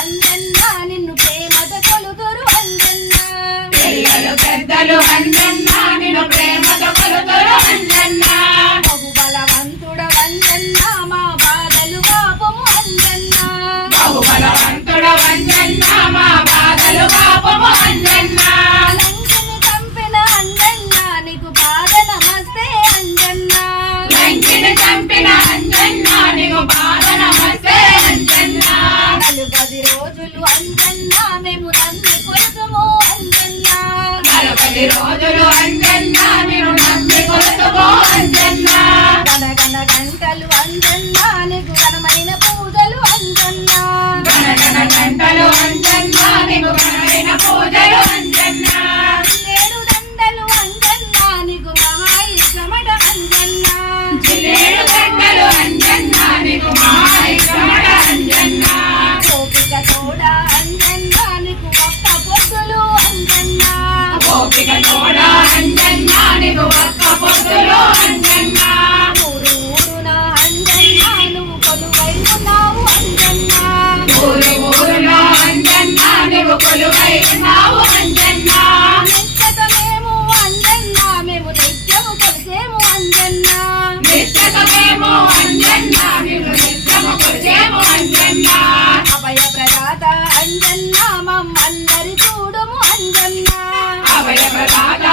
అందన్నా నిన్ను ప్రేమతో కొలుదురు అంజన్న. పెద్దలు అంజన్న. one and నవ్వులు ఊరులో అంజన్న నువ్వు కొలువైనావు అంజన్న నిశ్చకమేము అంజన్న మేము నిత్యము కొలిసేము అంజన్న నిశ్చకమేము అంజన్న మేము నిత్యము కొలిసేము అంజన్న అభయ ప్రదాత అంజన్న మమ్మందరి చూడము అంజన్న. అభయ ప్రదాత